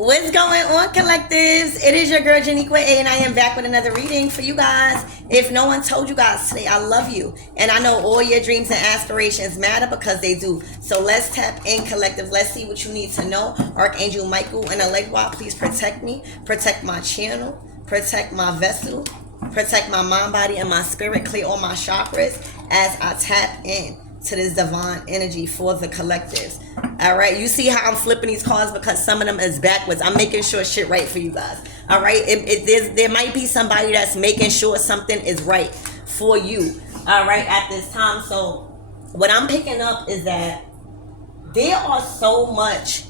What's going on, collectives? It is your girl Janiqua A, and I am back with another reading for you guys. If no one told you guys today, I love you, and I know all your dreams and aspirations matter because they do. So let's tap in, collective. Let's see what you need to know. Archangel Michael and Elegwa, please protect me, protect my channel, protect my vessel, protect my mind, body, and my spirit. Clear all my chakras as I tap in to this divine energy for the collectives. All right, you see how I'm flipping these cards because some of them is backwards. I'm making sure shit right for you guys. All right, there might be somebody that's making sure something is right for you. All right, at this time. So what I'm picking up is that there are so much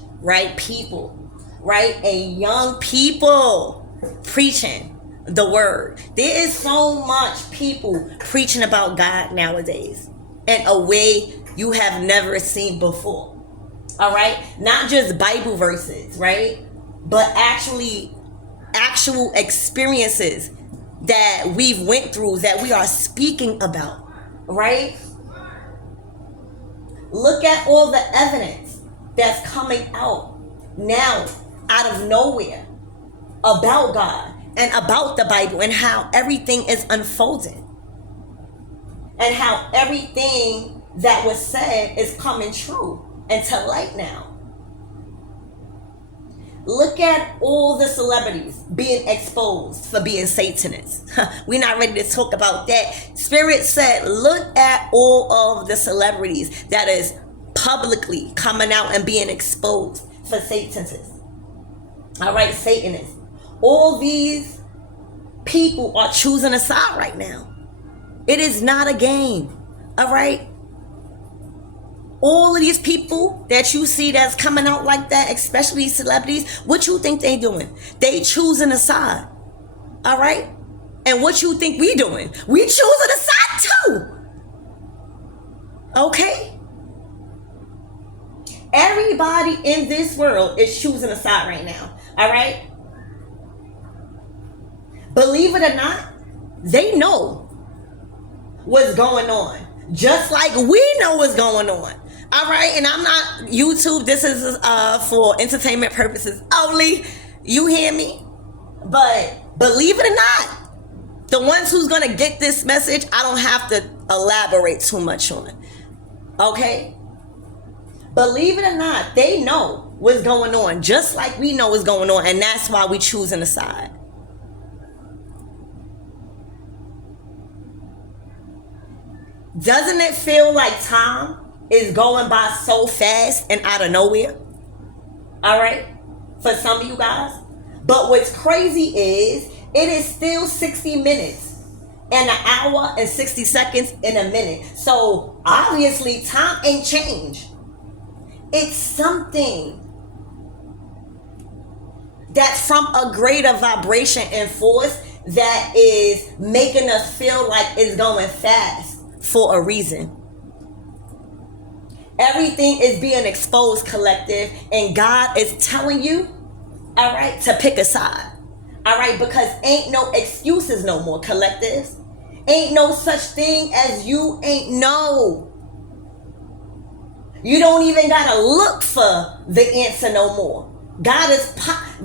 people, and young people preaching the word. There is so much people preaching about God nowadays in a way you have never seen before. All right, not just Bible verses, right, but actual experiences that we've went through that we are speaking about, right? Look at all the evidence that's coming out now out of nowhere about God and about the Bible and how everything is unfolding and how everything that was said is coming true into light now. Look at all the celebrities being exposed for being Satanists. We're not ready to talk about that. Spirit said, look at all of the celebrities that is publicly coming out and being exposed for Satanists. All right, Satanists. All these people are choosing a side right now. It is not a game. All right. All of these people that you see that's coming out like that, especially these celebrities, what you think they doing? They choosing a side. All right? And what you think we doing? We choosing a side too. Okay? Everybody in this world is choosing a side right now. All right? Believe it or not, they know what's going on. Just like we know what's going on. All right, and I'm not YouTube. This is for entertainment purposes only. You hear me? But believe it or not, the ones who's gonna get this message, I don't have to elaborate too much on it. Okay? Believe it or not, they know what's going on, just like we know what's going on, and that's why we choosing a side. Doesn't it feel like time is going by so fast and out of nowhere? All right, for some of you guys. But what's crazy is it is still 60 minutes and an hour and 60 seconds in a minute. So obviously time ain't changed. It's something that's from a greater vibration and force that is making us feel like it's going fast for a reason. Everything is being exposed, collective, and God is telling you, all right, to pick a side. All right, because ain't no excuses no more, collectives. Ain't no such thing as you ain't know. You don't even gotta look for the answer no more. God is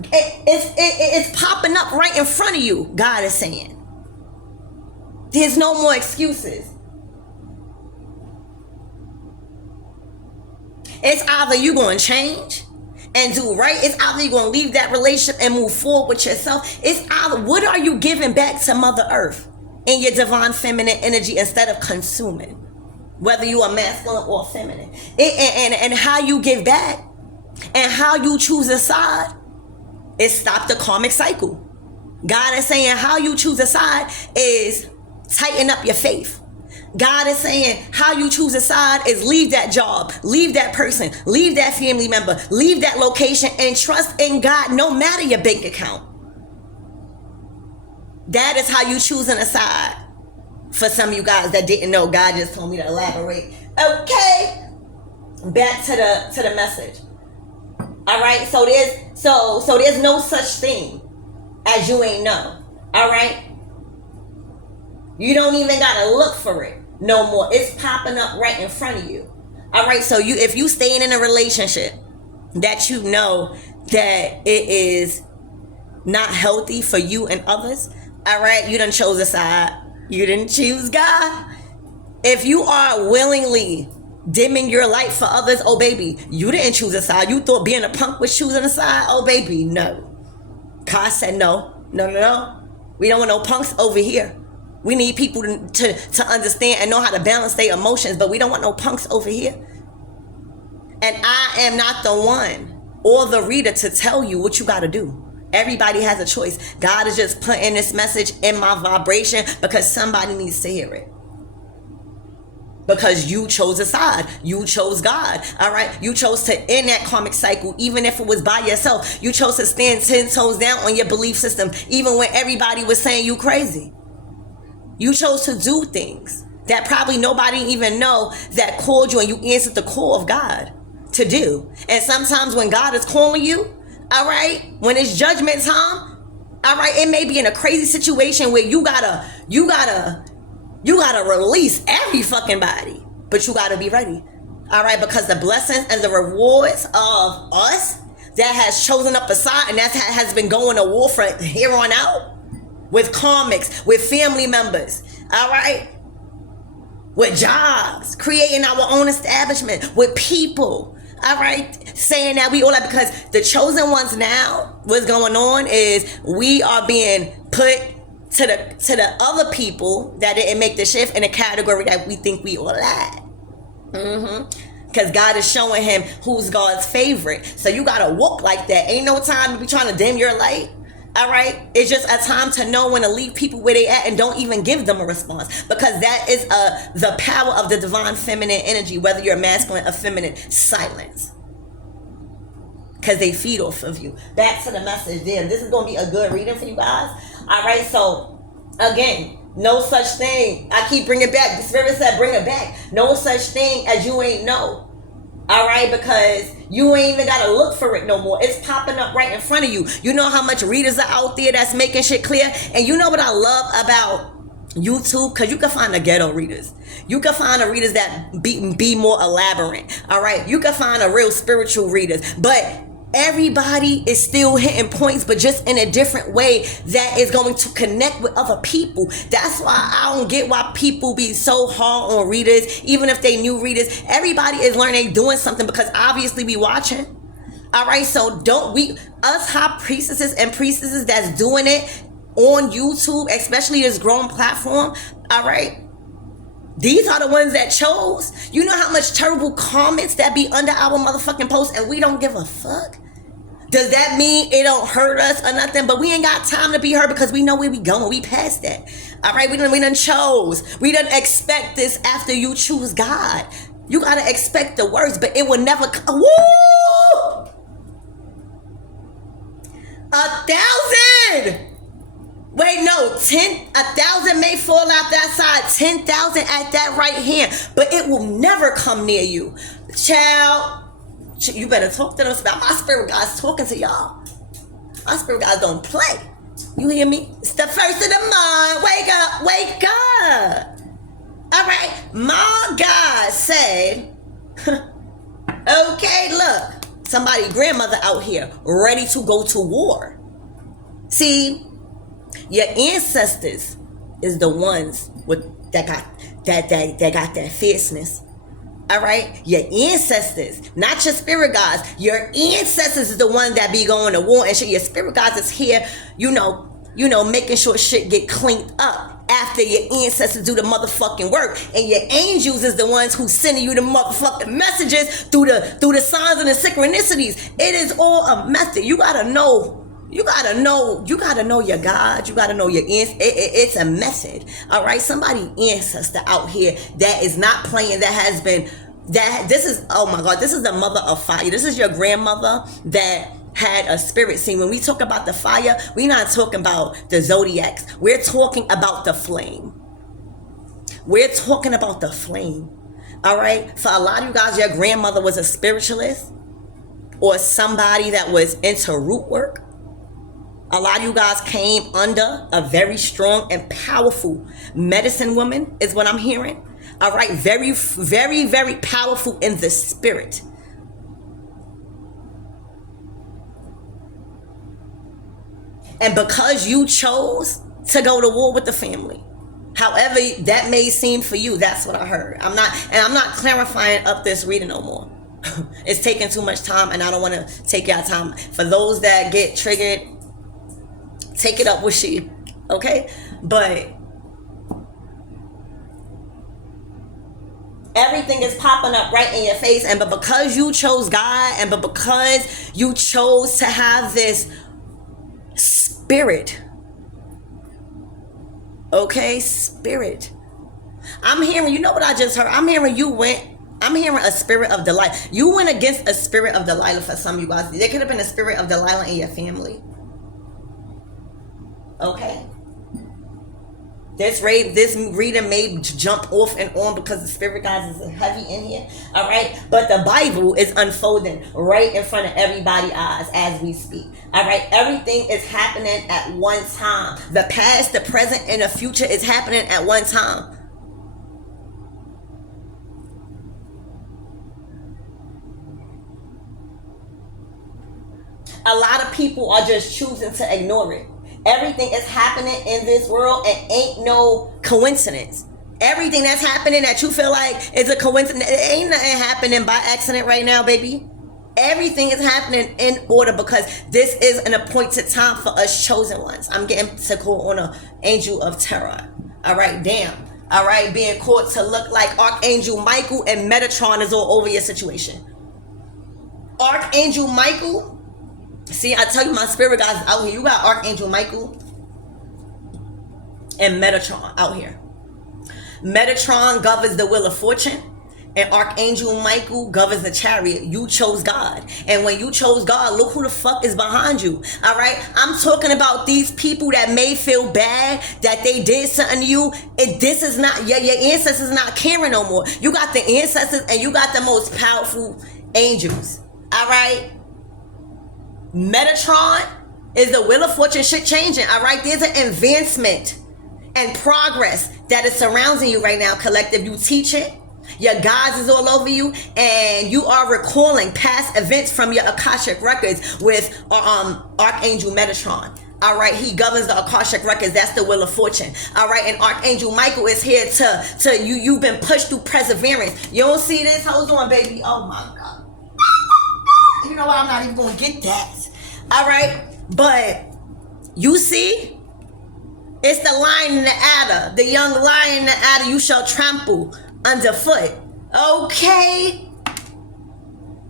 it's popping up right in front of you. God is saying, there's no more excuses. It's either you're going to change and do right. It's either you're going to leave that relationship and move forward with yourself. It's either what are you giving back to Mother Earth in your divine feminine energy instead of consuming, whether you are masculine or feminine. And how you give back and how you choose a side is stop the karmic cycle. God is saying how you choose a side is tighten up your faith. God is saying how you choose a side is leave that job, leave that person, leave that family member, leave that location, and trust in God no matter your bank account. That is how you choosing a side. For some of you guys that didn't know, God just told me to elaborate. Okay, back to the message. All right, so there's no such thing as you ain't know. All right, you don't even gotta look for it no more. It's popping up right in front of you. All right, so if you staying in a relationship that you know that it is not healthy for you and others, all right, you done chose a side. You didn't choose God. If you are willingly dimming your light for others, oh baby, you didn't choose a side. You thought being a punk was choosing a side? Oh baby, no. God said no. We don't want no punks over here. We need people to understand and know how to balance their emotions, but we don't want no punks over here. And I am not the one or the reader to tell you what you got to do. Everybody has a choice. God is just putting this message in my vibration because somebody needs to hear it. Because you chose a side. You chose God. All right. You chose to end that karmic cycle, even if it was by yourself. You chose to stand 10 toes down on your belief system, even when everybody was saying you crazy. You chose to do things that probably nobody even know that called you, and you answered the call of God to do. And sometimes when God is calling you, all right, when it's judgment time, all right, it may be in a crazy situation where you gotta release every fucking body, but you gotta be ready, all right, because the blessings and the rewards of us that has chosen up a side and that has been going to war for here on out, with karmics, with family members, all right, with jobs, creating our own establishment, with people, all right, saying that we all are, because the chosen ones now, what's going on is we are being put to the other people that didn't make the shift in a category that we think we all at. Because God is showing him who's God's favorite. So you gotta walk like that. Ain't no time to be trying to dim your light. All right, it's just a time to know when to leave people where they at and don't even give them a response, because that is the power of the divine feminine energy, whether you're masculine or feminine. Silence, because they feed off of you. Back to the message then. This is going to be a good reading for you guys. All right, so again, no such thing. I keep bringing it back. The spirit said bring it back. No such thing as you ain't know. All right, because you ain't even got to look for it no more. It's popping up right in front of you. You know how much readers are out there that's making shit clear? And you know what I love about YouTube? Because you can find the ghetto readers. You can find the readers that be more elaborate. All right, you can find the real spiritual readers. But everybody is still hitting points, but just in a different way that is going to connect with other people. That's why I don't get why people be so hard on readers, even if they new readers. Everybody is learning, doing something, because obviously we watching. All right, so us high priestesses and priestesses that's doing it on YouTube, especially this growing platform, all right, these are the ones that chose. You know how much terrible comments that be under our motherfucking posts, and we don't give a fuck? Does that mean it don't hurt us or nothing? But we ain't got time to be hurt, because we know where we going. We past that. All right, we done chose. We done expect this after you choose God. You got to expect the worst, but it will never come. Woo! 1,000! Wait, no, 1,000 may fall out that side, 10,000 at that right hand, but it will never come near you. Child, you better talk to them about my spirit guys talking to y'all. My spirit guys don't play. You hear me? It's the first of the month. Wake up, wake up. All right, my God said, okay, look, somebody grandmother out here ready to go to war. See, your ancestors is the ones that got that fierceness. All right, your ancestors, not your spirit guides. Your ancestors is the one that be going to war and shit. Your spirit guides is here, you know, making sure shit get cleaned up after your ancestors do the motherfucking work. And your angels is the ones who sending you the motherfucking messages through the signs and the synchronicities. It is all a method. You gotta know. You gotta know your God. You gotta know your it's a method. All right, somebody ancestor out here that is not playing, this is, oh my God, this is the mother of fire. This is your grandmother that had a spirit. See, when we talk about the fire, we're not talking about the zodiacs. We're talking about the flame. We're talking about the flame. All right, for a lot of you guys, your grandmother was a spiritualist or somebody that was into root work. A lot of you guys came under a very strong and powerful medicine woman, is what I'm hearing. All right, very, very, very powerful in the spirit. And because you chose to go to war with the family, however that may seem for you, that's what I heard. I'm not clarifying up this reading no more. It's taking too much time, and I don't want to take y'all time. For those that get triggered, take it up with she, okay? But everything is popping up right in your face, but because you chose God, and but because you chose to have this spirit, okay, spirit. I'm hearing, you know what I just heard? I'm hearing a spirit of Delilah. You went against a spirit of Delilah for some of you guys. There could have been a spirit of Delilah in your family. Okay. This reading may jump off and on because the spirit guys is heavy in here. All right. But the Bible is unfolding right in front of everybody's eyes as we speak. All right. Everything is happening at one time. The past, the present, and the future is happening at one time. A lot of people are just choosing to ignore it. Everything is happening in this world and ain't no coincidence. Everything that's happening that you feel like is a coincidence, it ain't nothing happening by accident right now, baby. Everything is happening in order because this is an appointed time for us chosen ones. I'm getting to call on an angel of terror. All right, damn. All right, being caught to look like Archangel Michael and Metatron is all over your situation. Archangel Michael. See, I tell you, my spirit guys out here. You got Archangel Michael and Metatron out here. Metatron governs the wheel of fortune, and Archangel Michael governs the chariot. You chose God, and when you chose God, look who the fuck is behind you. All right, I'm talking about these people that may feel bad that they did something to you. This is not your ancestors not caring no more. You got the ancestors, and you got the most powerful angels. All right. Metatron is the wheel of fortune, shit changing. All right, there's an advancement and progress that is surrounding you right now, collective. You teach it, your guides is all over you, and you are recalling past events from your Akashic records with Archangel Metatron. All right, he governs the Akashic records. That's the wheel of fortune. All right, and Archangel Michael is here to you. You've been pushed through perseverance. You don't see this? Hold on, baby. Oh my God. You know what? I'm not even gonna get that. All right, but you see, it's the lion and the adder, the young lion and the adder. You shall trample underfoot. Okay,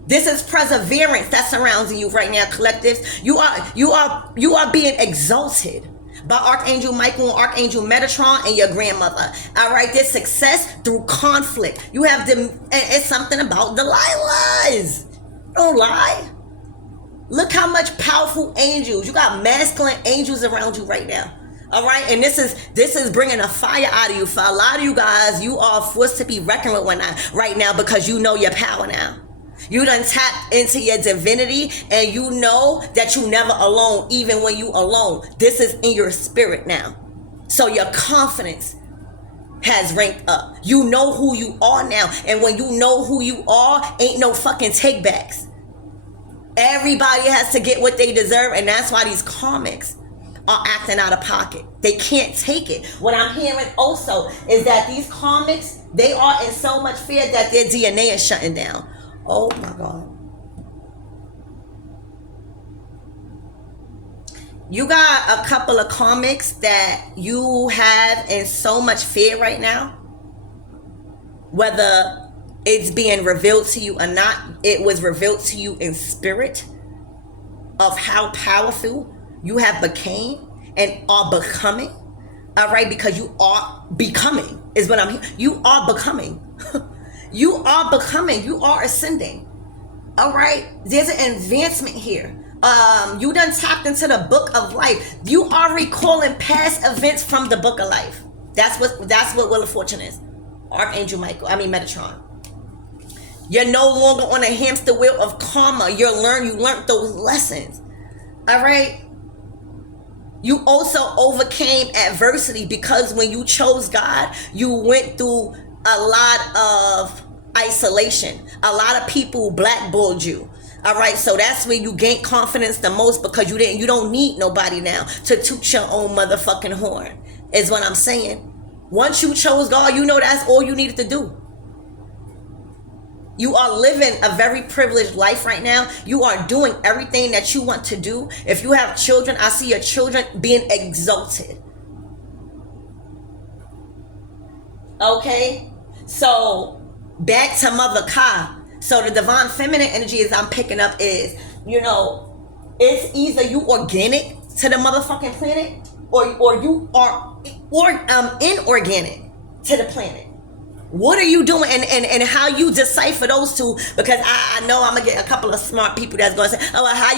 this is perseverance that surrounds you right now, collectives. You are being exalted by Archangel Michael and Archangel Metatron and your grandmother. All right, there's success through conflict. You have them, and it's something about Delilahs. Don't lie. Look how much powerful angels. You got masculine angels around you right now. All right, and this is bringing a fire out of you. For a lot of you guys, you are forced to be reckoned with right now because you know your power now. You done tapped into your divinity, and you know that you never alone, even when you alone. This is in your spirit now. So your confidence has ranked up. You know who you are now, and when you know who you are, ain't no fucking takebacks. Everybody has to get what they deserve, and that's why these karmics are acting out of pocket. They can't take it. What I'm hearing also is that these karmics, they are in so much fear that their DNA is shutting down. Oh my God. You got a couple of karmics that you have in so much fear right now. Whether it's being revealed to you or not, it was revealed to you in spirit of how powerful you have became and are becoming. All right, because you are becoming is what I'm hearing. You are becoming. You are becoming. You are ascending. All right, there's an advancement here. You done tapped into the book of life. You are recalling past events from the book of life. That's what Wheel of Fortune is. Archangel Michael, Metatron. You're no longer on a hamster wheel of karma. You learned those lessons. All right. You also overcame adversity because when you chose God, you went through a lot of isolation. A lot of people blackballed you. All right, so that's where you gain confidence the most, because you don't need nobody now to toot your own motherfucking horn, is what I'm saying. Once you chose God, you know that's all you needed to do. You are living a very privileged life right now. You are doing everything that you want to do. If you have children, I see your children being exalted. Okay, so back to Mother Ka. So the divine feminine energy is I'm picking up is, it's either you organic to the motherfucking planet, or you are inorganic to the planet. What are you doing, and how you decipher those two? Because I know I'm gonna get a couple of smart people that's gonna say, oh, how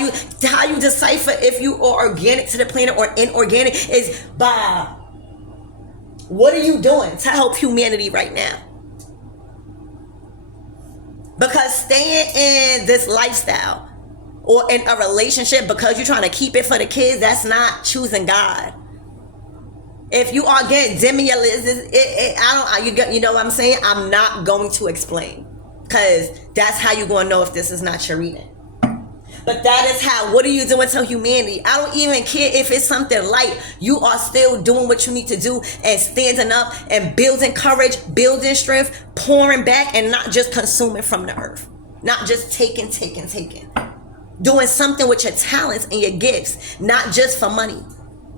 you decipher if you are organic to the planet or inorganic is by what are you doing to help humanity right now? Because staying in this lifestyle or in a relationship because you're trying to keep it for the kids, that's not choosing God. If you are getting you know what I'm saying? I'm not going to explain, because that's how you're going to know if this is not your reading. But that is how, what are you doing to humanity? I don't even care if it's something light. You are still doing what you need to do and standing up and building courage, building strength, pouring back, and not just consuming from the earth. Not just taking. Doing something with your talents and your gifts, not just for money.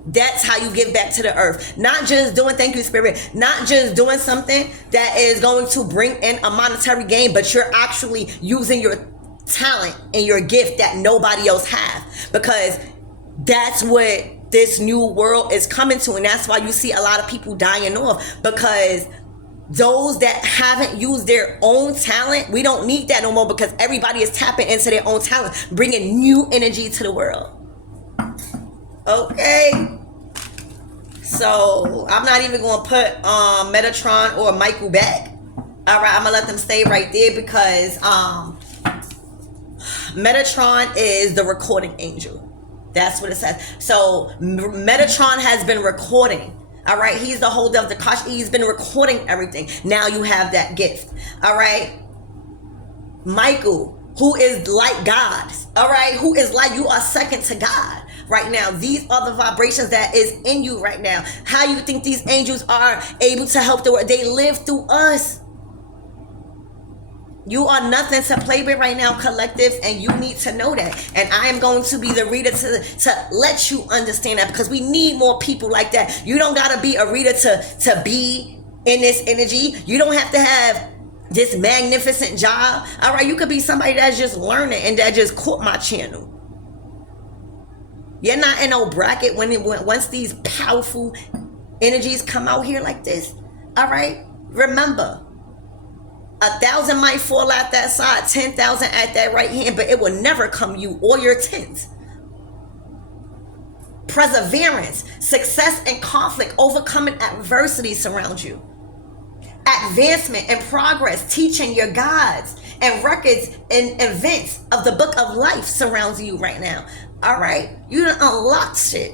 That's how you give back to the earth. Not just doing, thank you, Spirit, not just doing something that is going to bring in a monetary gain, but you're actually using your talent and your gift that nobody else have, because that's what this new world is coming to. And that's why you see a lot of people dying off, because those that haven't used their own talent, we don't need that no more, because everybody is tapping into their own talent, bringing new energy to the world. Okay, so I'm not even going to put Metatron or Michael back. All right, I'm gonna let them stay right there, because Metatron is the recording angel. That's what it says. So Metatron has been recording. All right, he's the holder of the Kosh. He's been recording everything. Now you have that gift. All right, Michael, who is like God. All right, who is like, you are second to God right now. These are the vibrations that is in you right now. How you think these angels are able to help the world? They live through us. You are nothing to play with right now, collectives, and you need to know that. And I am going to be the reader to let you understand that, because we need more people like that. You don't got to be a reader to be in this energy. You don't have to have this magnificent job. All right, you could be somebody that's just learning and that just caught my channel. You're not in no bracket once these powerful energies come out here like this. All right, remember, 1,000 might fall at that side, 10,000 at that right hand, but it will never come you or your tens. Perseverance, success and conflict, overcoming adversity surrounds you. Advancement and progress, teaching your guides and records and events of the book of life surrounds you right now. All right, you done unlock shit.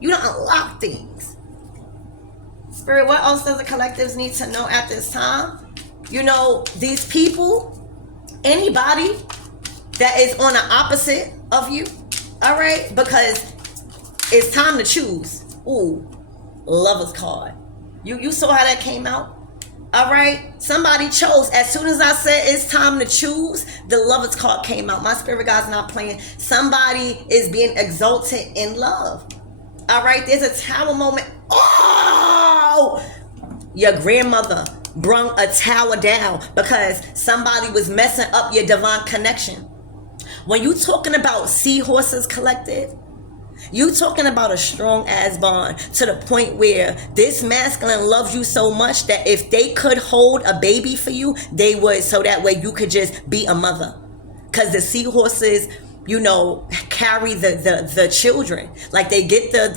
You done unlock things. Spirit, what else does the collectives need to know at this time? You know, these people, anybody that is on the opposite of you, all right, because it's time to choose. Ooh, Lover's card. You saw how that came out? All right, somebody chose. As soon as I said it's time to choose, the Lover's card came out. My spirit guide's not playing. Somebody is being exalted in love. All right, there's a tower moment. Oh, your grandmother brung a tower down because somebody was messing up your divine connection. When you talking about seahorses, collective, you talking about a strong ass bond to the point where this masculine loves you so much that if they could hold a baby for you, they would, so that way you could just be a mother. Because the seahorses, you know, carry the children. Like they get the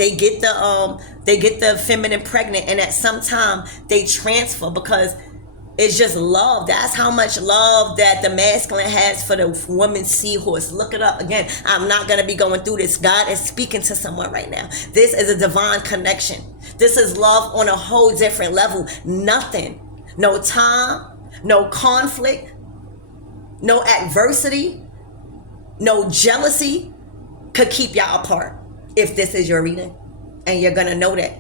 feminine pregnant, and at some time they transfer, because it's just love. That's how much love that the masculine has for the woman seahorse. Look it up. Again, I'm not going to be going through this. God is speaking to someone right now. This is a divine connection. This is love on a whole different level. Nothing. No time. No conflict. No adversity. No jealousy could keep y'all apart if this is your reading. And you're going to know that.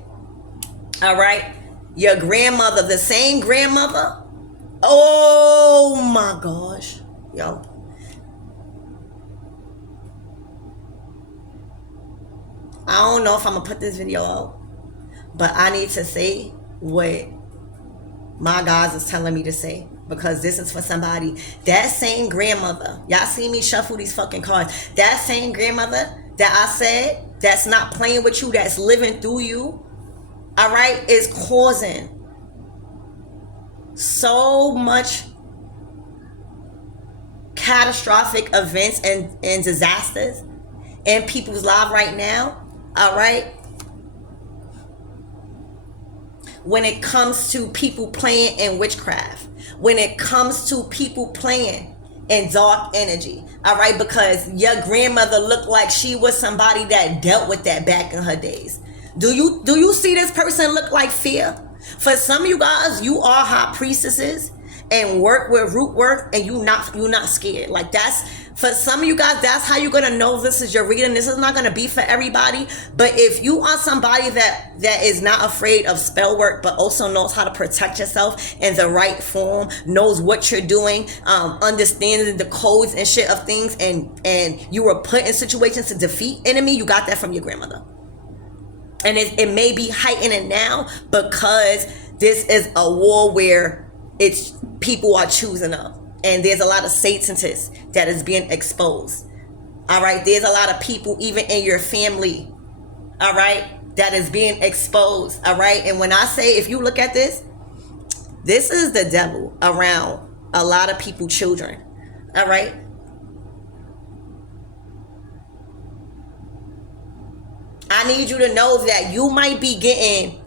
All right? Your grandmother, the same grandmother. Oh my gosh. Yo. I don't know if I'm going to put this video out, but I need to say what my guys is telling me to say, because this is for somebody. That same grandmother, y'all see me shuffle these fucking cards. That same grandmother that I said that's not playing with you, that's living through you, all right, is causing so much catastrophic events and disasters in people's lives right now. All right, when it comes to people playing in witchcraft, when it comes to people playing in dark energy, all right, because your grandmother looked like she was somebody that dealt with that back in her days. Do you see this person look like fear? For some of you guys, you are high priestesses and work with root work, and you not scared. Like, that's for some of you guys, that's how you're gonna know this is your reading. This is not gonna be for everybody, but if you are somebody that is not afraid of spell work, but also knows how to protect yourself in the right form, knows what you're doing, understanding the codes and shit of things, and you were put in situations to defeat enemy, you got that from your grandmother. And it may be heightening now because this is a war where it's people are choosing up, and there's a lot of Satanists that is being exposed. All right, there's a lot of people even in your family, all right, that is being exposed. All right, and when I say, if you look at this is the devil around a lot of people, children. All right, I need you to know that you might be getting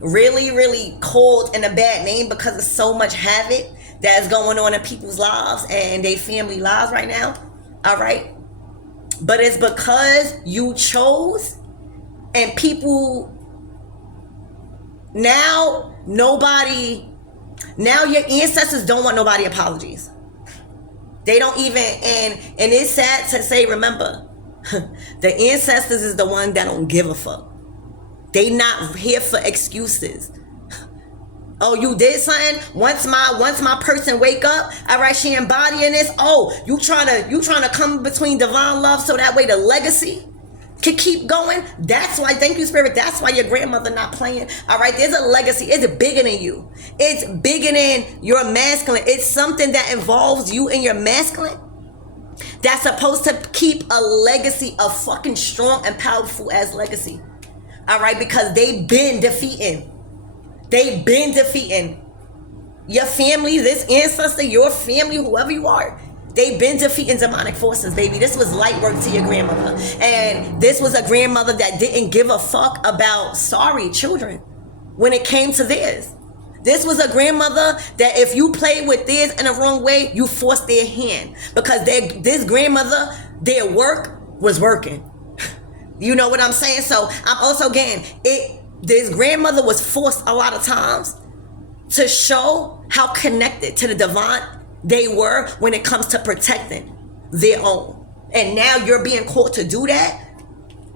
really, really called in a bad name because of so much havoc that's going on in people's lives and their family lives right now. All right, but it's because you chose, and people now, now your ancestors don't want nobody apologies. They don't even, and it's sad to say, remember, the ancestors is the one that don't give a fuck. They not here for excuses. Oh, you did something? Once my person wake up, all right, she embodying this. Oh, you trying to come between divine love so that way the legacy can keep going. That's why, thank you, Spirit. That's why your grandmother not playing. All right, there's a legacy. It's bigger than you. It's bigger than your masculine. It's something that involves you and your masculine that's supposed to keep a legacy, a fucking strong and powerful as legacy. All right, because they've been defeating your family, this ancestor, your family, whoever you are. They've been defeating demonic forces, baby. This was light work to your grandmother. And this was a grandmother that didn't give a fuck about sorry children when it came to theirs. This was a grandmother that if you played with theirs in the wrong way, you forced their hand. Because this grandmother, their work was working. You know what I'm saying? So I'm also getting this grandmother was forced a lot of times to show how connected to the divine they were when it comes to protecting their own. And now you're being called to do that,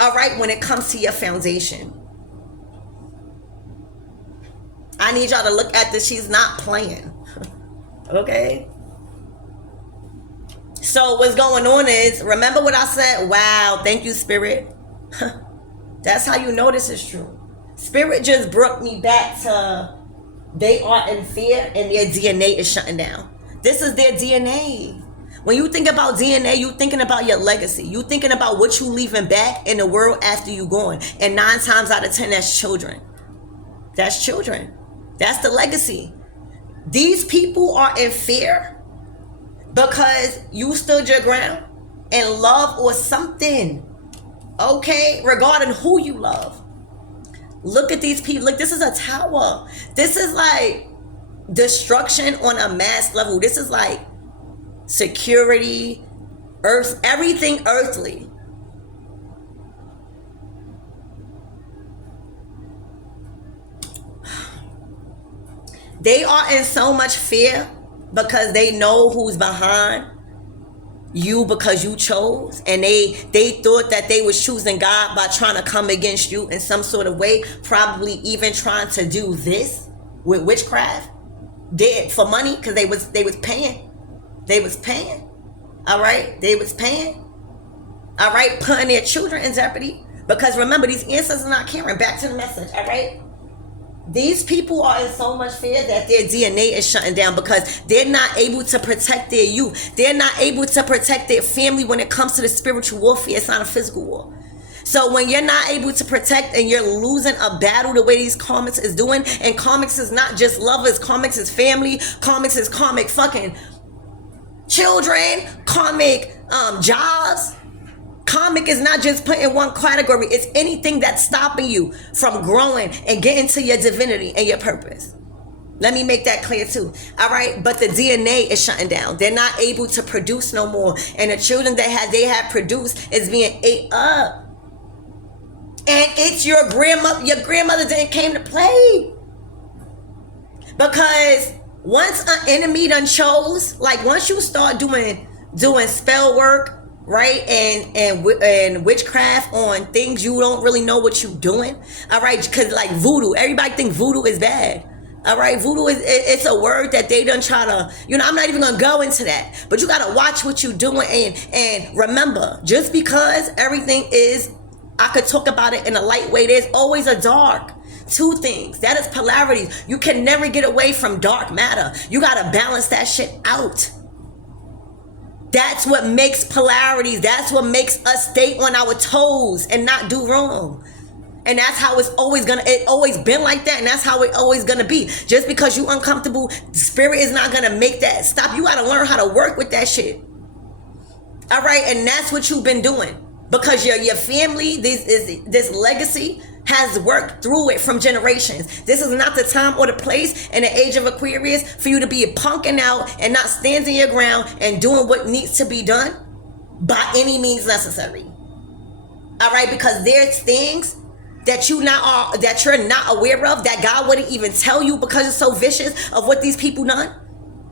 all right, when it comes to your foundation. I need y'all to look at this. She's not playing. Okay? So what's going on is, remember what I said? Wow, thank you, Spirit. That's how you know this is true. Spirit just brought me back to they are in fear and their DNA is shutting down. This is their DNA. When you think about DNA, you thinking about your legacy. You thinking about what you leaving back in the world after you gone. And 9 times out of 10, that's children. That's children. That's the legacy. These people are in fear because you stood your ground in love or something. Okay? Regarding who you love. Look at these people. Look, this is a tower. This is like destruction on a mass level. This is like security, earth, everything earthly. They are in so much fear because they know who's behind you because you chose, and they thought that they was choosing God by trying to come against you in some sort of way, probably even trying to do this with witchcraft, did for money, because they was paying. All right, they was paying. All right, putting their children in jeopardy, because remember, these ancestors are not caring. Back to the message. All right, these people are in so much fear that their DNA is shutting down, because they're not able to protect their youth. They're not able to protect their family when it comes to the spiritual warfare. It's not a physical war. So when you're not able to protect and you're losing a battle the way these comics is doing, and comics is not just lovers, comics is family, comics is comic fucking children, comic jobs. Comic is not just put in one category. It's anything that's stopping you from growing and getting to your divinity and your purpose. Let me make that clear too. All right, but the DNA is shutting down. They're not able to produce no more, and the children that they have produced is being ate up. And it's your grandmother. Your grandmother didn't came to play, because once an enemy done chose, like once you start doing spell work, right, and witchcraft on things you don't really know what you doing, all right, because like voodoo, everybody think voodoo is bad. All right, voodoo it's a word that they done try to, I'm not even gonna go into that, but you gotta watch what you doing, and remember, just because everything is, I could talk about it in a light way, there's always a dark. Two things, that is polarities. You can never get away from dark matter. You gotta balance that shit out. That's what makes polarities. That's what makes us stay on our toes and not do wrong. And that's how it's always been like that, and that's how it always gonna be. Just because you uncomfortable, spirit is not gonna make that stop. You gotta learn how to work with that shit. All right, and that's what you've been doing, because your family, this legacy has worked through it from generations. This is not the time or the place in the age of Aquarius for you to be punking out and not standing your ground and doing what needs to be done by any means necessary. All right, because there's things that you're not aware of, that God wouldn't even tell you, because it's so vicious of what these people done.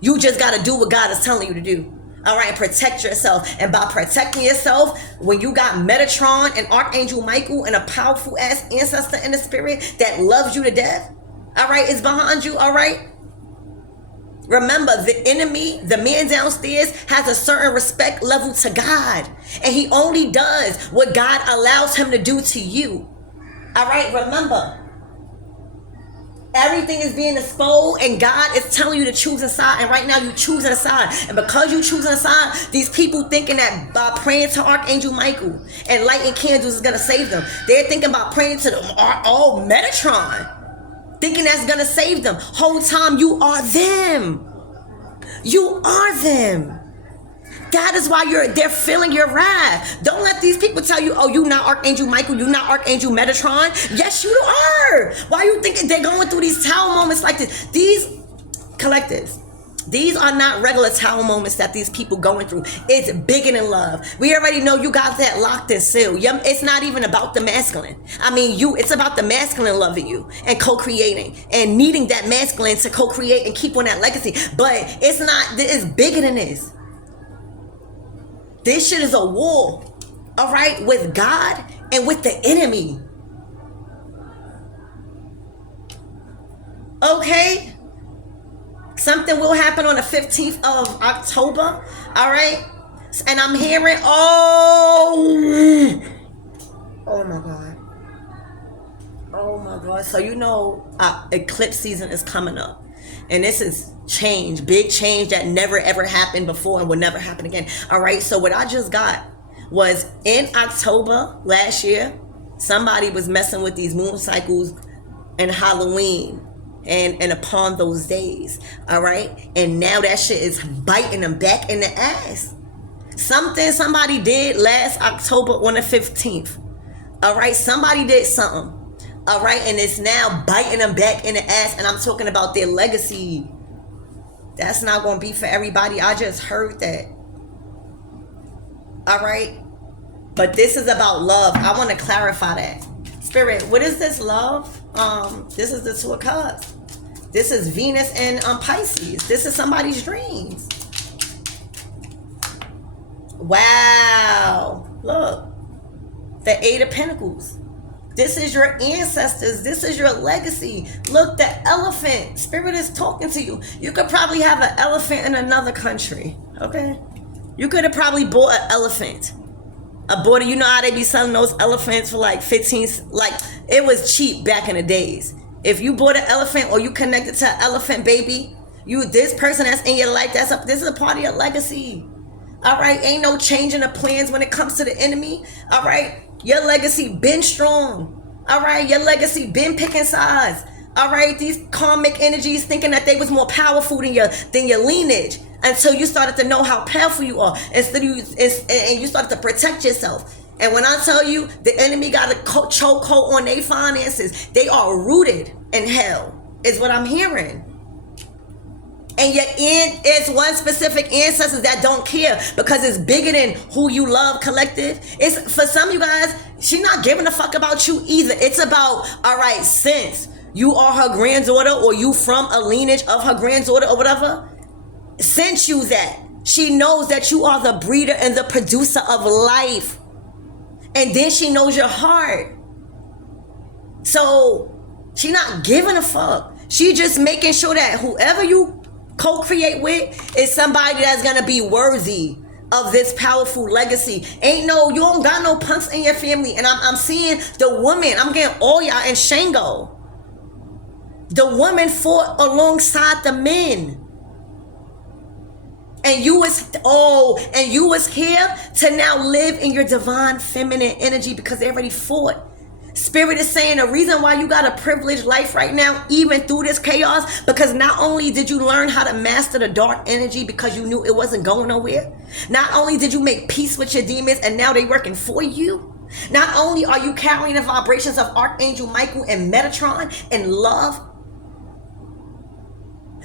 You just got to do what God is telling you to do. All right, protect yourself. And by protecting yourself, when you got Metatron and Archangel Michael and a powerful ass ancestor in the spirit that loves you to death, all right, is behind you, all right? Remember, the enemy, the man downstairs, has a certain respect level to God. And he only does what God allows him to do to you. All right, remember, everything is being exposed, and God is telling you to choose a side, and right now you choosing a side. And because you choosing a side, these people thinking that by praying to Archangel Michael and lighting candles is gonna save them. They're thinking about praying to Metatron, thinking that's gonna save them. Whole time you are them. You are them. That is why they're feeling your wrath. Don't let these people tell you, oh, you not Archangel Michael, you not Archangel Metatron. Yes, you are. Why are you thinking they're going through these tower moments like this? These collectives, these are not regular tower moments that these people going through. It's bigger than love. We already know you got that locked and sealed. It's not even about the masculine. It's about the masculine loving you and co-creating and needing that masculine to co-create and keep on that legacy. But it's bigger than this. This shit is a war, all right, with God and with the enemy. Okay? Something will happen on the 15th of October, all right? And I'm hearing, oh my God. Oh my God. So eclipse season is coming up. And this is change, big change that never ever happened before and will never happen again. All right, so what I just got was in October last year, somebody was messing with these moon cycles and Halloween and upon those days. All right, and now that shit is biting them back in the ass. Somebody did last October on the 15th. All right, somebody did something. All right, and it's now biting them back in the ass, and I'm talking about their legacy. That's not going to be for everybody. I just heard that. All right, but this is about love. I want to clarify that. Spirit, what is this love? This is the Two of Cups. This is Venus and Pisces. This is somebody's dreams. Wow. Look. The Eight of Pentacles. This is your ancestors. This is your legacy. Look, the elephant. Spirit is talking to you. You could probably have an elephant in another country. Okay? You could have probably bought an elephant. You know how they be selling those elephants for like 15, like it was cheap back in the days. If you bought an elephant or you connected to an elephant baby, this person that's in your life, this is a part of your legacy. All right, ain't no changing the plans when it comes to the enemy. All right, your legacy been strong. All right, your legacy been picking sides. All right, these karmic energies thinking that they was more powerful than your lineage, until you started to know how powerful you are, and you started to protect yourself. And when I tell you the enemy got a chokehold on their finances, they are rooted in hell, is what I'm hearing. And yet it's one specific ancestors that don't care, because it's bigger than who you love collective. It's for some of you guys, she's not giving a fuck about you either. It's about, all right, since you are her granddaughter, or you from a lineage of her granddaughter or whatever, since you that, she knows that you are the breeder and the producer of life. And then she knows your heart. So she not giving a fuck. She just making sure that whoever you co-create with is somebody that's gonna be worthy of this powerful legacy. You don't got no punks in your family. And I'm seeing the woman, I'm getting Oya and Shango. The woman fought alongside the men. And you was here to now live in your divine feminine energy, because they already fought. Spirit is saying the reason why you got a privileged life right now, even through this chaos, because not only did you learn how to master the dark energy because you knew it wasn't going nowhere, not only did you make peace with your demons and now they working for you, not only are you carrying the vibrations of Archangel Michael and Metatron and love,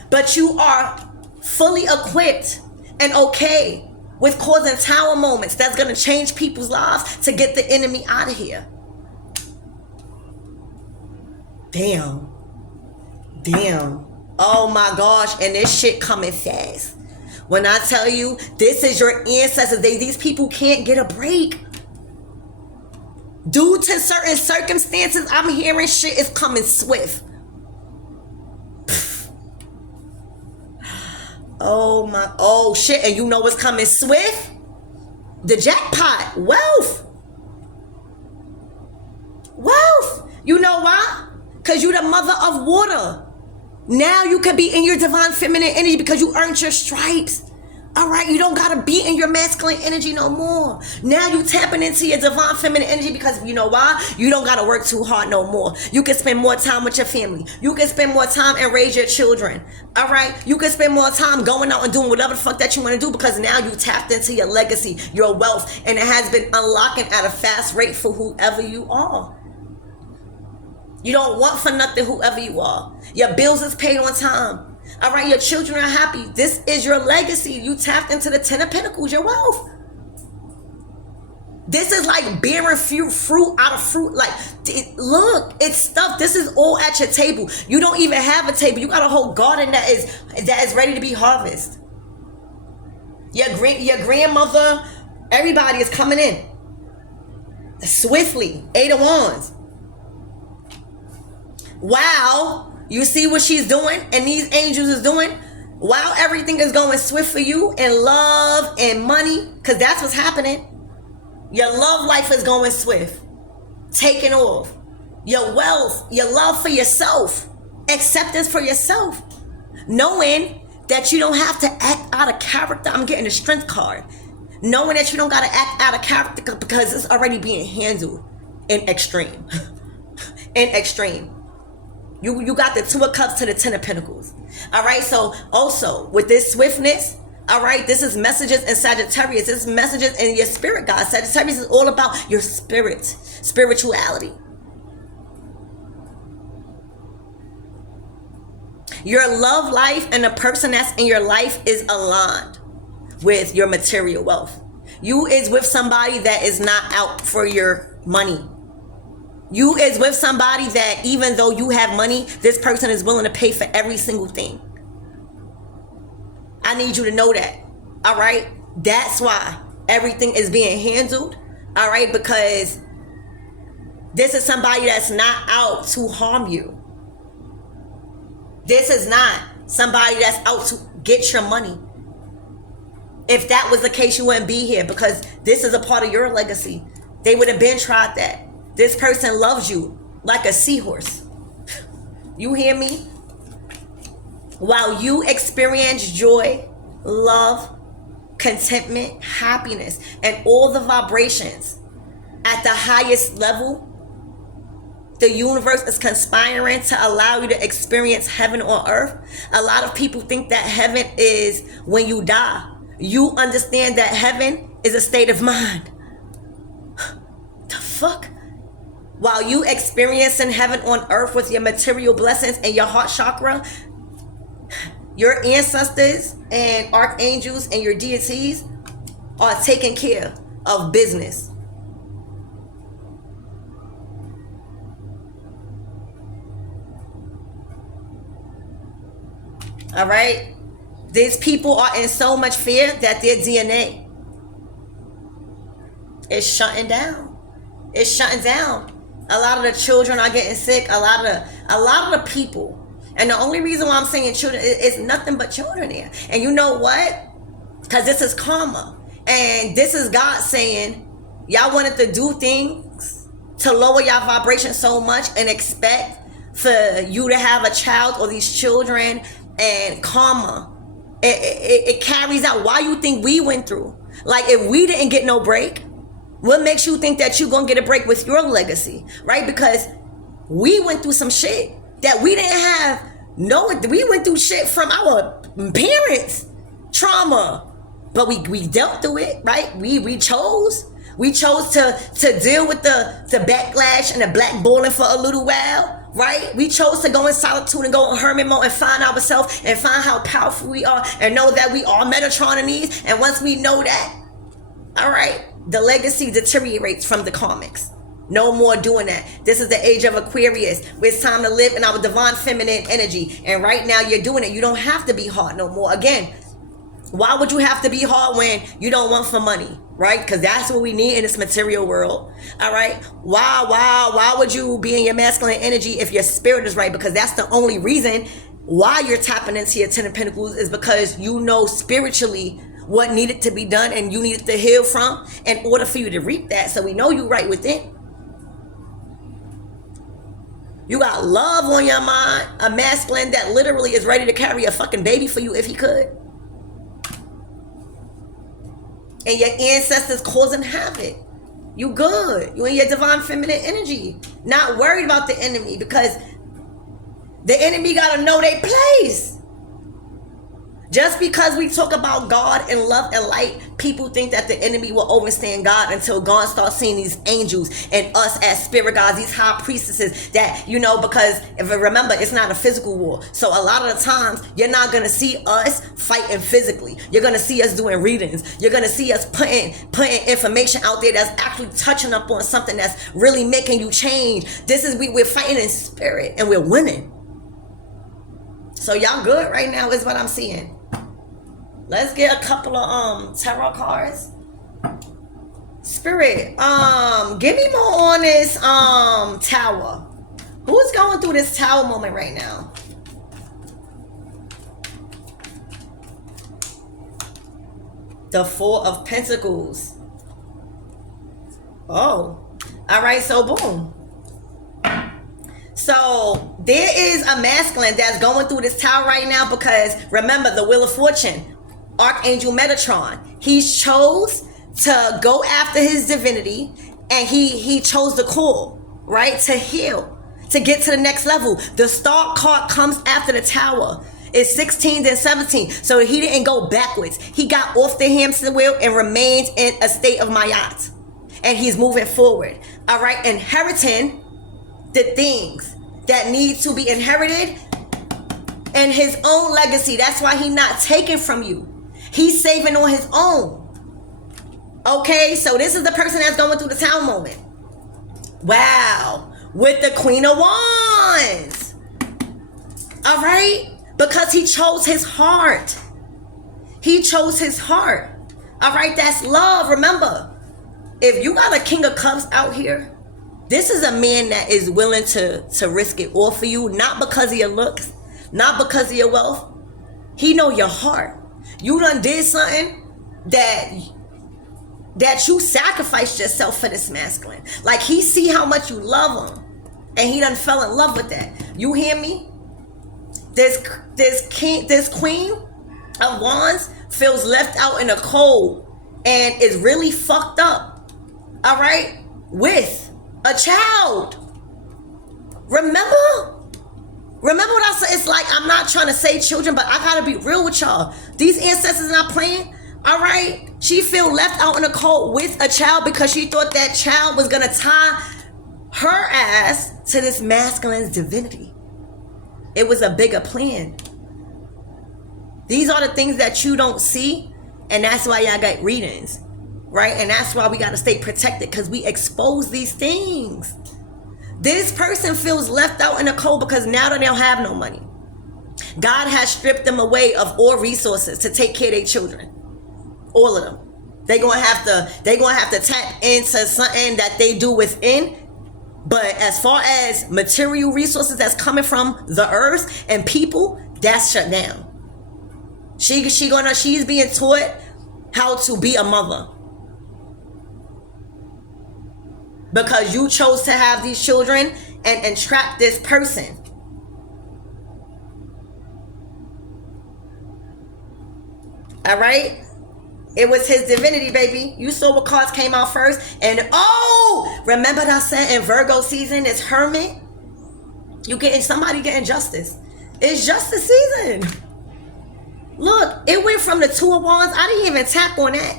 but you are fully equipped and okay with causing tower moments that's going to change people's lives to get the enemy out of here. Damn. Oh my gosh. And this shit coming fast. When I tell you, this is your ancestors. These people can't get a break. Due to certain circumstances, I'm hearing shit is coming swift. Oh shit, and you know what's coming swift? The jackpot. Wealth. You know why? Because you the mother of water. Now you can be in your divine feminine energy because you earned your stripes. All right, you don't gotta be in your masculine energy no more. Now you tapping into your divine feminine energy, because you know why? You don't gotta work too hard no more. You can spend more time with your family. You can spend more time and raise your children. All right, you can spend more time going out and doing whatever the fuck that you want to do, because now you tapped into your legacy, your wealth, and it has been unlocking at a fast rate for whoever you are. You don't want for nothing whoever you are. Your bills is paid on time. All right, your children are happy. This is your legacy. You tapped into the 10 of Pentacles, your wealth. This is like bearing fruit out of fruit. Like, look, it's stuff. This is all at your table. You don't even have a table. You got a whole garden that is ready to be harvested. Your grandmother, everybody is coming in swiftly. 8 of Wands. Wow. You see what she's doing and these angels is doing? While everything is going swift for you in love and money, because that's what's happening. Your love life is going swift, taking off. Your wealth, your love for yourself, acceptance for yourself, knowing that you don't have to act out of character. I'm getting a strength card. Knowing that you don't got to act out of character because it's already being handled in extreme. In extreme. You got the 2 of Cups to the 10 of Pentacles. All right, so also with this swiftness, all right, this is messages in Sagittarius. This is messages in your spirit, guys. Sagittarius is all about your spirit, spirituality. Your love life and the person that's in your life is aligned with your material wealth. You is with somebody that is not out for your money. You is with somebody that even though you have money, this person is willing to pay for every single thing. I need you to know that. All right? That's why. everything is being handled, all right? Because this is somebody that's not out to harm you. This is not somebody that's out to get your money. If that was the case, you wouldn't be here, because this is a part of your legacy. They would have been tried that. This person loves you like a seahorse. You hear me? While you experience joy, love, contentment, happiness, and all the vibrations at the highest level, the universe is conspiring to allow you to experience heaven on earth. A lot of people think that heaven is when you die. You understand that heaven is a state of mind. The fuck? While you experiencing heaven on earth with your material blessings and your heart chakra, your ancestors and archangels and your deities are taking care of business. All right? These people are in so much fear that their DNA is shutting down. It's shutting down. A lot of the children are getting sick. A lot of the people. And the only reason why I'm saying children is nothing but children there. And you know what? Because this is karma. And this is God saying, y'all wanted to do things to lower y'all vibration so much and expect for you to have a child or these children, and karma. It carries out. Why you think we went through? Like, if we didn't get no break, what makes you think that you're going to get a break with your legacy, right? Because we went through some shit that we didn't have. We went through shit from our parents, trauma, but we dealt through it, right? We chose to deal with the backlash and the blackballing for a little while, right? We chose to go in solitude and go in hermit mode and find ourselves and find how powerful we are and know that we are Metatron in these. And once we know that, all right, the legacy deteriorates from the karmics. No more doing that. This is the age of Aquarius. It's time to live in our divine feminine energy. And right now you're doing it. You don't have to be hard no more. Again, why would you have to be hard when you don't want for money, right? Because that's what we need in this material world. All right. Why would you be in your masculine energy if your spirit is right? Because that's the only reason why you're tapping into your 10 of Pentacles, is because you know spiritually what needed to be done and you needed to heal from in order for you to reap that. So we know you right within. You got love on your mind, a masculine that literally is ready to carry a fucking baby for you if he could. And your ancestors causing havoc. You good. You in your divine feminine energy. Not worried about the enemy, because the enemy got to know their place. Just because we talk about God and love and light, people think that the enemy will overstand God until God starts seeing these angels and us as spirit gods, these high priestesses that, you know, because if remember, it's not a physical war. So a lot of the times, you're not going to see us fighting physically. You're going to see us doing readings. You're going to see us putting information out there that's actually touching up on something that's really making you change. We're fighting in spirit and we're winning. So y'all good right now is what I'm seeing. Let's get a couple of tarot cards. Spirit, give me more on this tower. Who's going through this tower moment right now? The Four of Pentacles. Oh, all right, so boom. So there is a masculine that's going through this tower right now, because remember the Wheel of Fortune, Archangel Metatron, he chose to go after his divinity, and he chose the call, right, to heal, to get to the next level. The Star card comes after the tower. It's 16 then 17. So he didn't go backwards. He got off the hamster wheel and remained in a state of mayat. And he's moving forward. All right, inheriting the things that need to be inherited and his own legacy. That's why he's not taking from you. He's saving on his own. Okay, so this is the person that's going through the town moment. Wow, with the Queen of Wands. All right, because he chose his heart. He chose his heart. All right, that's love. Remember, if you got a king of cups out here, this is a man that is willing to risk it all for you, not because of your looks, not because of your wealth. He know your heart. You done did something that you sacrificed yourself for this masculine. Like, he see how much you love him, and he done fell in love with that. You hear me? This queen of wands feels left out in the cold and is really fucked up. All right, with a child. Remember what I said? It's like, I'm not trying to say children, but I gotta be real with y'all. These ancestors not playing. All right, she feel left out in the cold with a child because she thought that child was gonna tie her ass to this masculine's divinity. It was a bigger plan. These are the things that you don't see, and that's why y'all got readings, right? And that's why we gotta stay protected, because we expose these things. This person feels left out in the cold because now they don't have no money. God has stripped them away of all resources to take care of their children. All of them. They're gonna have to tap into something that they do within. But as far as material resources that's coming from the earth and people, that's shut down. She's being taught how to be a mother. Because you chose to have these children and trap this person. All right? It was his divinity, baby. You saw what cards came out first. And remember that I said in Virgo season is Hermit? Somebody getting justice. It's justice season. Look, it went from the Two of Wands. I didn't even tap on that.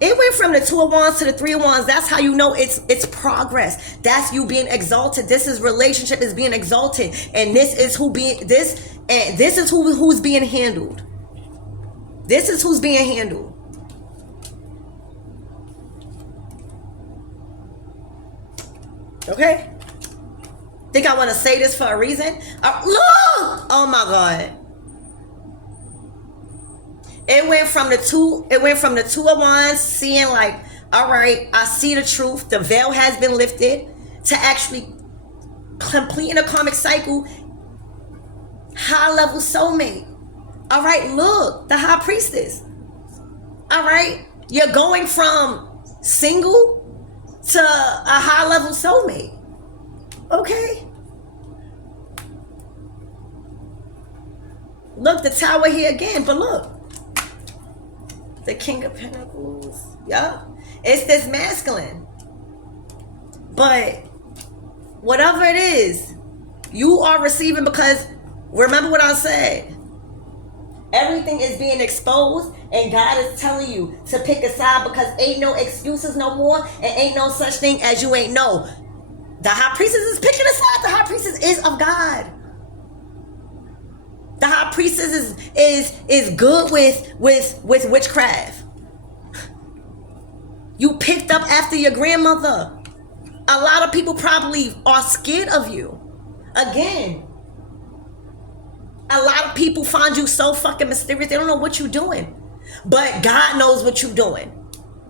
It went from the Two of Wands to the Three of Wands. That's how you know it's progress. That's you being exalted. This is relationship is being exalted, and this is who's being handled. This is who's being handled. Okay. Think I want to say this for a reason? Look! Oh my God. It went from the Two of Wands, seeing like, all right, I see the truth. The veil has been lifted, to actually completing a karmic cycle. High level soulmate. All right, look, the High Priestess. All right, you're going from single to a high level soulmate. Okay. Look, the Tower here again, but look. The King of Pentacles. Yeah. It's this masculine. But whatever it is, you are receiving, because remember what I said. Everything is being exposed, and God is telling you to pick a side, because ain't no excuses no more, and ain't no such thing as you ain't know. The High Priestess is picking a side. The High Priestess is of God. The High Priestess is good with witchcraft. You picked up after your grandmother. A lot of people probably are scared of you. Again, a lot of people find you so fucking mysterious. They don't know what you're doing. But God knows what you're doing.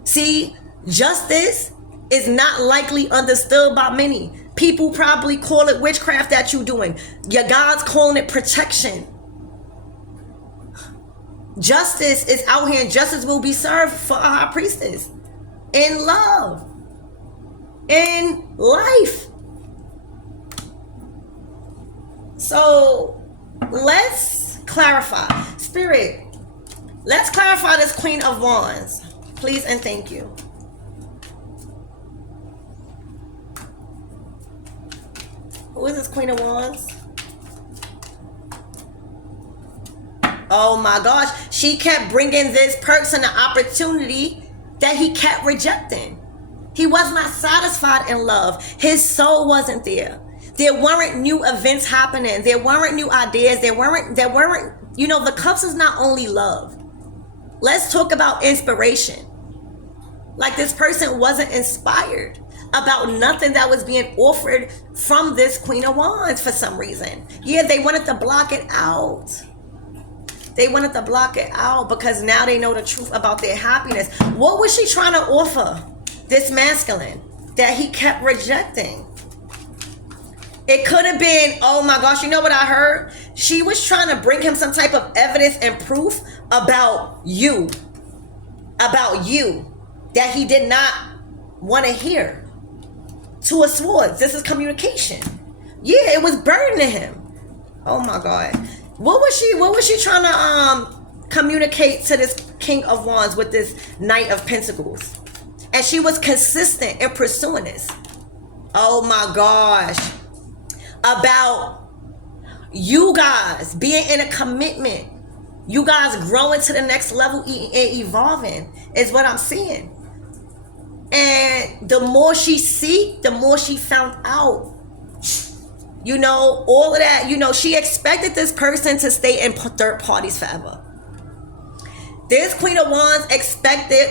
See, justice is not likely understood by many. People probably call it witchcraft that you're doing. Your God's calling it protection. Justice is out here, and justice will be served for a High Priestess. In love. In life. So let's clarify. Spirit, let's clarify this Queen of Wands. Please and thank you. Who is this Queen of Wands? Oh my gosh. She kept bringing this person an opportunity that he kept rejecting. He was not satisfied in love. His soul wasn't there. There weren't new events happening. There weren't new ideas. There weren't, the cups is not only love. Let's talk about inspiration. Like, this person wasn't inspired about nothing that was being offered from this Queen of Wands for some reason. Yeah, they wanted to block it out. They wanted to block it out because now they know the truth about their happiness. What was she trying to offer this masculine that he kept rejecting? It could have been, oh my gosh, you know what I heard? She was trying to bring him some type of evidence and proof about you. About you. That he did not want to hear. Two of Swords. This is communication. Yeah, it was burdening him. Oh my God. What was she trying to communicate to this King of Wands with this Knight of Pentacles? And she was consistent in pursuing this. Oh my gosh. About you guys being in a commitment. You guys growing to the next level and evolving is what I'm seeing. And the more she seeked, the more she found out. You know, all of that, you know, she expected this person to stay in third parties forever. This Queen of Wands expected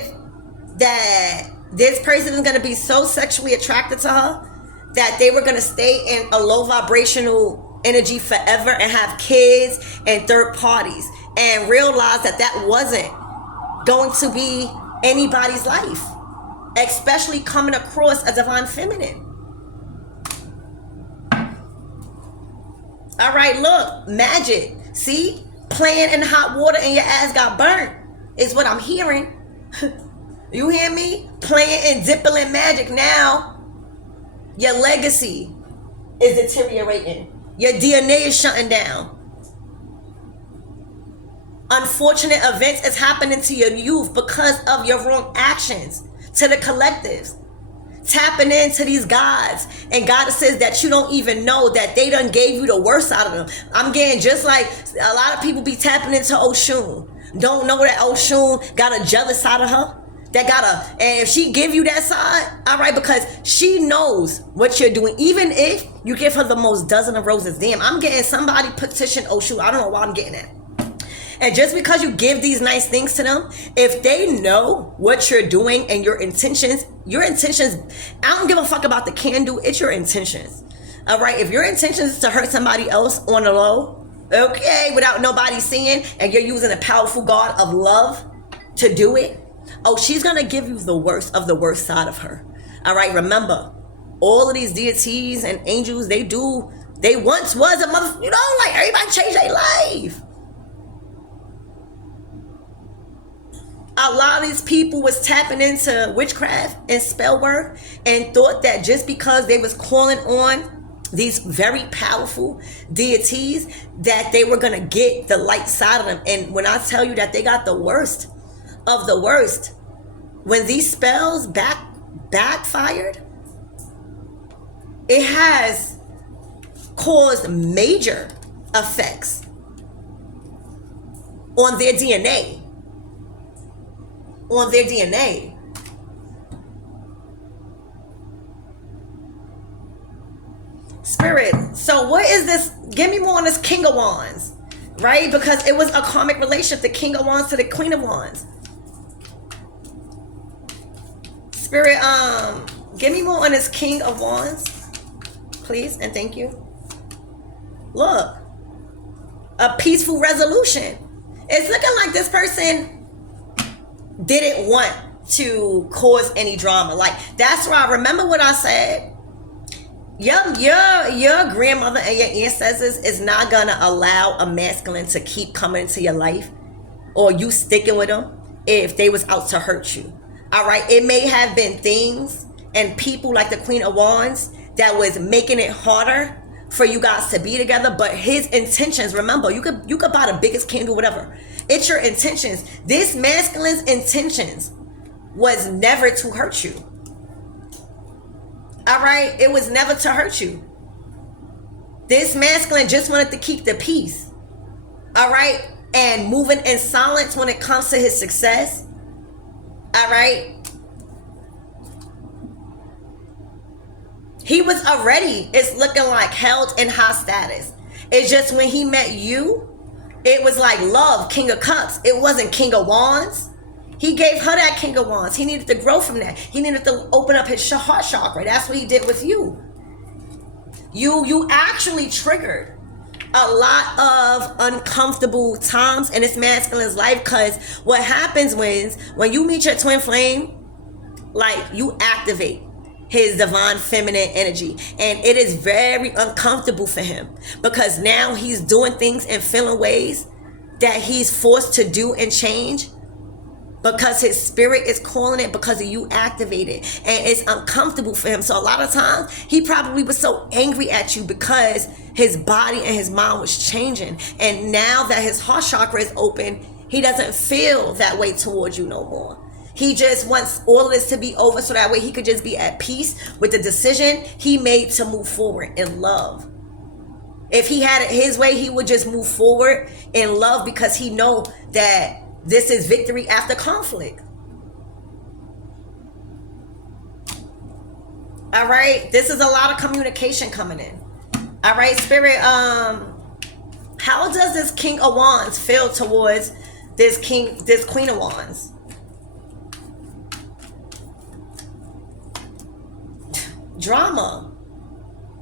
that this person is going to be so sexually attracted to her that they were going to stay in a low vibrational energy forever and have kids and third parties, and realize that that wasn't going to be anybody's life, especially coming across a divine feminine. All right, look, magic. See, playing in hot water and your ass got burnt is what I'm hearing. You hear me? Playing and dipping in magic. Now your legacy is deteriorating. Your DNA is shutting down. Unfortunate events is happening to your youth because of your wrong actions. To the collectives, tapping into these gods and goddesses that you don't even know, that they done gave you the worst out of them. I'm getting just like a lot of people be tapping into Oshun. Don't know that Oshun got a jealous side of her. And if she give you that side, all right, because she knows what you're doing, even if you give her the most dozen of roses. Damn, I'm getting somebody petition Oshun. I don't know why I'm getting that. And just because you give these nice things to them, if they know what you're doing and your intentions, I don't give a fuck about the candle, it's your intentions. All right, if your intentions is to hurt somebody else on the low, okay, without nobody seeing, and you're using a powerful God of love to do it, oh, she's gonna give you the worst of the worst side of her. All right, remember, all of these deities and angels, they once was a mother, you know, like everybody changed their life. A lot of these people was tapping into witchcraft and spell work and thought that just because they was calling on these very powerful deities that they were going to get the light side of them. And when I tell you that they got the worst of the worst, when these spells backfired, it has caused major effects on their DNA. On their DNA. Spirit, so what is this? Give me more on this King of Wands, right? Because it was a karmic relationship, the King of Wands to the Queen of Wands. Spirit, give me more on this King of Wands, please, and thank you. Look, a peaceful resolution. It's looking like this person didn't want to cause any drama. Like, that's why I remember what I said. Your grandmother and your ancestors is not gonna allow a masculine to keep coming into your life, or you sticking with them, if they was out to hurt you. All right, it may have been things and people like the Queen of Wands that was making it harder for you guys to be together, but his intentions, remember, you could buy the biggest candle, whatever. It's your intentions. This masculine's intentions was never to hurt you. All right? It was never to hurt you. This masculine just wanted to keep the peace. All right? And moving in silence when it comes to his success. All right? He was already, it's looking like, held in high status. It's just when he met you, it was like love, King of Cups. It wasn't King of Wands. He gave her that King of Wands. He needed to grow from that. He needed to open up his heart chakra. That's what he did with you. You actually triggered a lot of uncomfortable times in this masculine's life, because what happens when you meet your twin flame, like, you activate his divine feminine energy, and it is very uncomfortable for him, because now he's doing things and feeling ways that he's forced to do and change because his spirit is calling it, because of you activated, and it's uncomfortable for him. So a lot of times he probably was so angry at you because his body and his mind was changing, and now that his heart chakra is open, he doesn't feel that way towards you no more. He just wants all of this to be over so that way he could just be at peace with the decision he made to move forward in love. If he had it his way, he would just move forward in love, because he know that this is victory after conflict. All right, this is a lot of communication coming in. All right, Spirit, how does this King of Wands feel towards this Queen of Wands? Drama.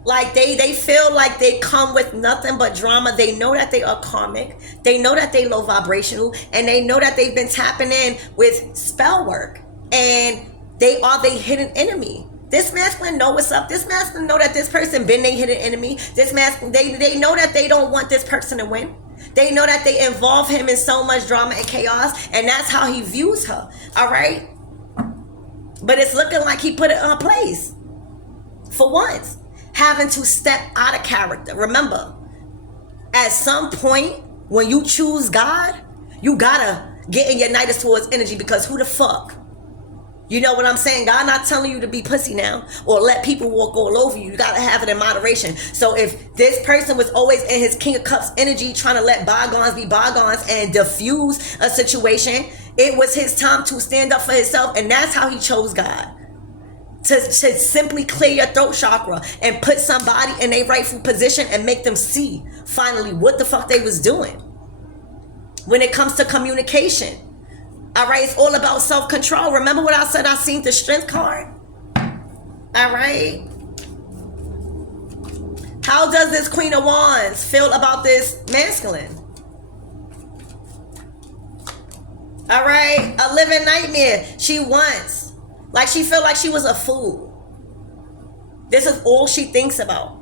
Like, they feel like they come with nothing but drama. They know that they are karmic. They know that they low vibrational, and they know that they've been tapping in with spell work, and they are the hidden enemy. This masculine know what's up. This masculine know that this person been their hidden enemy. This masculine, they know that they don't want this person to win. They know that they involve him in so much drama and chaos, and that's how he views her. All right, but it's looking like he put it in place for once, having to step out of character. Remember, at some point when you choose God, you gotta get in your Nidus towards energy, because who the fuck? You know what I'm saying? God not telling you to be pussy now or let people walk all over you. You gotta have it in moderation. So if this person was always in his King of Cups energy, trying to let bygones be bygones and diffuse a situation, it was his time to stand up for himself, and that's how he chose God. To simply clear your throat chakra and put somebody in a rightful position and make them see finally what the fuck they was doing. When it comes to communication, all right, it's all about self-control. Remember what I said? I seen the Strength card. All right, how does this Queen of Wands feel about this masculine? All right, a living nightmare. She wants, like, she felt like she was a fool. This is all she thinks about.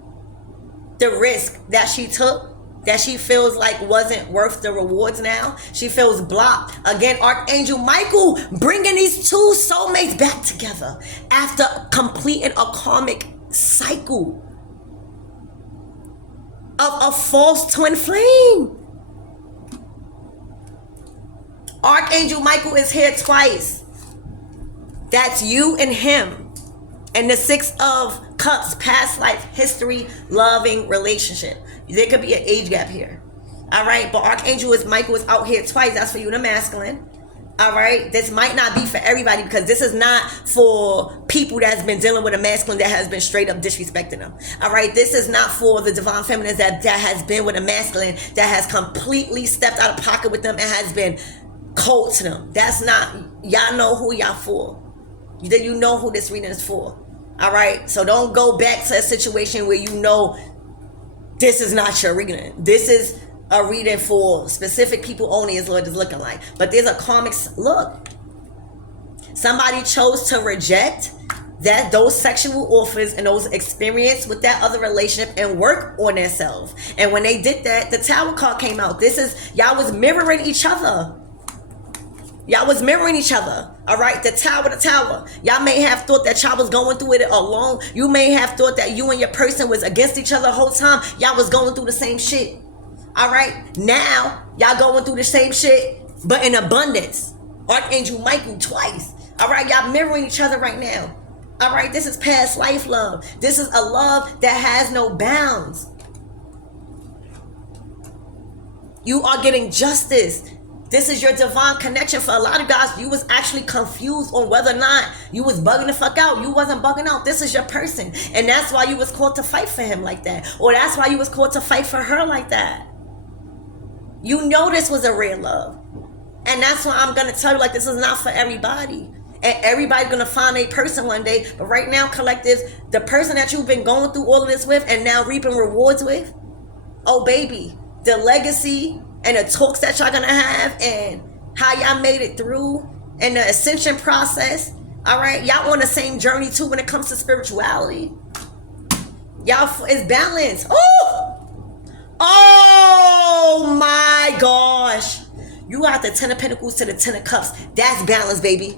The risk that she took, that she feels like wasn't worth the rewards now. She feels blocked. Again, Archangel Michael bringing these two soulmates back together after completing a karmic cycle of a false twin flame. Archangel Michael is here twice. That's you and him. And the Six of Cups, past life, history, loving relationship. There could be an age gap here. All right, but Archangel Michael is out here twice. That's for you, the masculine. All right, this might not be for everybody, because this is not for people that's been dealing with a masculine that has been straight up disrespecting them. All right, this is not for the divine feminines that has been with a masculine that has completely stepped out of pocket with them and has been cold to them. That's not, y'all know who y'all for. You know who this reading is for. All right, so don't go back to a situation where you know this is not your reading. This is a reading for specific people only, is what it's looking like. But there's a karmic look. Somebody chose to reject those sexual offers and those experience with that other relationship and work on themselves. And when they did that, the Tower card came out. This is, y'all was mirroring each other. Y'all was mirroring each other. All right, the tower. Y'all may have thought that y'all was going through it alone. You may have thought that you and your person was against each other the whole time. Y'all was going through the same shit. All right, now y'all going through the same shit, but in abundance. Archangel Michael twice. All right, y'all mirroring each other right now. All right, this is past life love. This is a love that has no bounds. You are getting justice. This is your divine connection. For a lot of guys, you was actually confused on whether or not you was bugging the fuck out. You wasn't bugging out. This is your person. And that's why you was called to fight for him like that. Or that's why you was called to fight for her like that. You know this was a real love. And that's why I'm going to tell you, like, this is not for everybody. And everybody's going to find a person one day. But right now, collectives, the person that you've been going through all of this with and now reaping rewards with, Oh, baby, the legacy and the talks that y'all gonna have and how y'all made it through and the ascension process. All right, y'all on the same journey too when it comes to spirituality. Y'all, it's balance. Oh my gosh. You got the 10 of Pentacles to the 10 of Cups. That's balance, baby.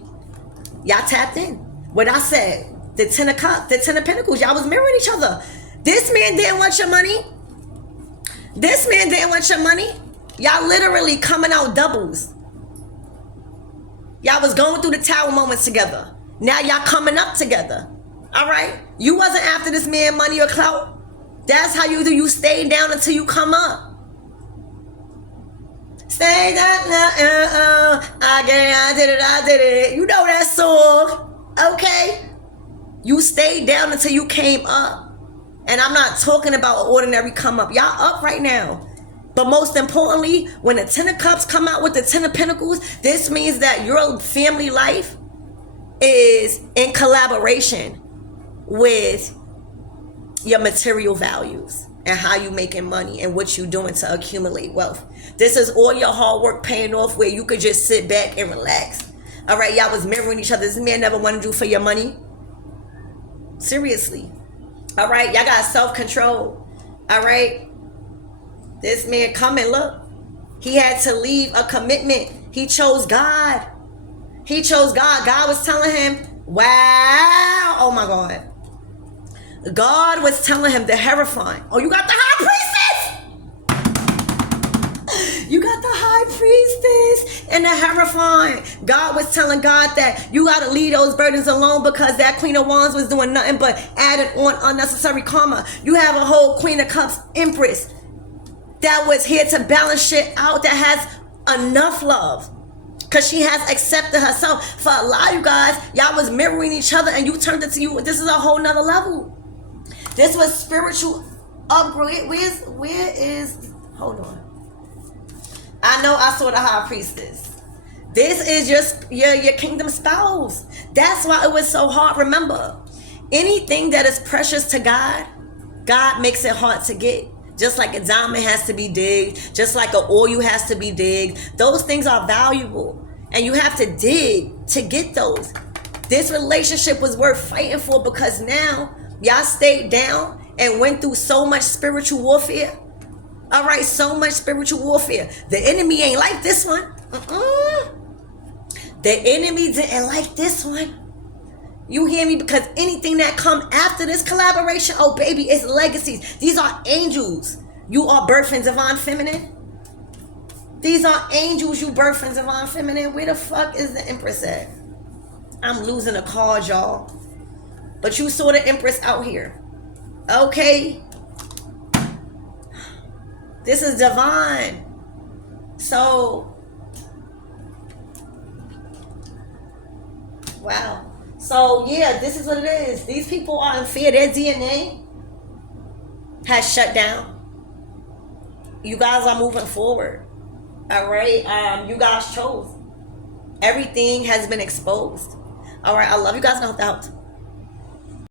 Y'all tapped in. What I said, the 10 of Cups, the 10 of Pentacles, y'all was mirroring each other. This man didn't want your money. This man didn't want your money. Y'all literally coming out doubles. Y'all was going through the tower moments together. Now y'all coming up together. All right? You wasn't after this man money or clout. That's how you do. You stay down until you come up. Stay down. I did it. You know that song. Okay? You stayed down until you came up. And I'm not talking about ordinary come up. Y'all up right now. But most importantly, when the 10 of Cups come out with the 10 of Pentacles, this means that your family life is in collaboration with your material values and how you making money and what you doing to accumulate wealth. This is all your hard work paying off where you could just sit back and relax. All right, y'all was mirroring each other. This man never wanted you for your money. Seriously. All right, y'all got self-control. All right. This man come and look. He had to leave a commitment. He chose God. He chose God. God was telling him, wow. Oh my God. God was telling him the Hierophant. Oh, you got the High Priestess. You got the High Priestess and the Hierophant. God was telling God that you got to leave those burdens alone because that Queen of Wands was doing nothing but adding on unnecessary karma. You have a whole Queen of Cups Empress that was here to balance shit out, that has enough love because she has accepted herself. For a lot of you guys, y'all was mirroring each other and you turned it to you. This is a whole nother level. This was spiritual upgrade. Where is, hold on. I know I saw the High Priestess. This is your kingdom spouse. That's why it was so hard. Remember, anything that is precious to God, God makes it hard to get. Just like a diamond has to be digged, just like an oil has to be digged. Those things are valuable and you have to dig to get those. This relationship was worth fighting for because now y'all stayed down and went through so much spiritual warfare. All right, so much spiritual warfare. The enemy ain't like this one. The enemy didn't like this one. You hear me? Because anything that come after this collaboration, oh baby, it's legacies. These are angels. You are birthing divine feminine. These are angels, you birthing divine feminine. Where the fuck is the Empress at? I'm losing a card, y'all. But you saw the Empress out here. Okay. This is divine. So, wow. So, yeah, this is what it is. These people are in fear. Their DNA has shut down. You guys are moving forward. All right? You guys chose. Everything has been exposed. All right? I love you guys. I hope that helped.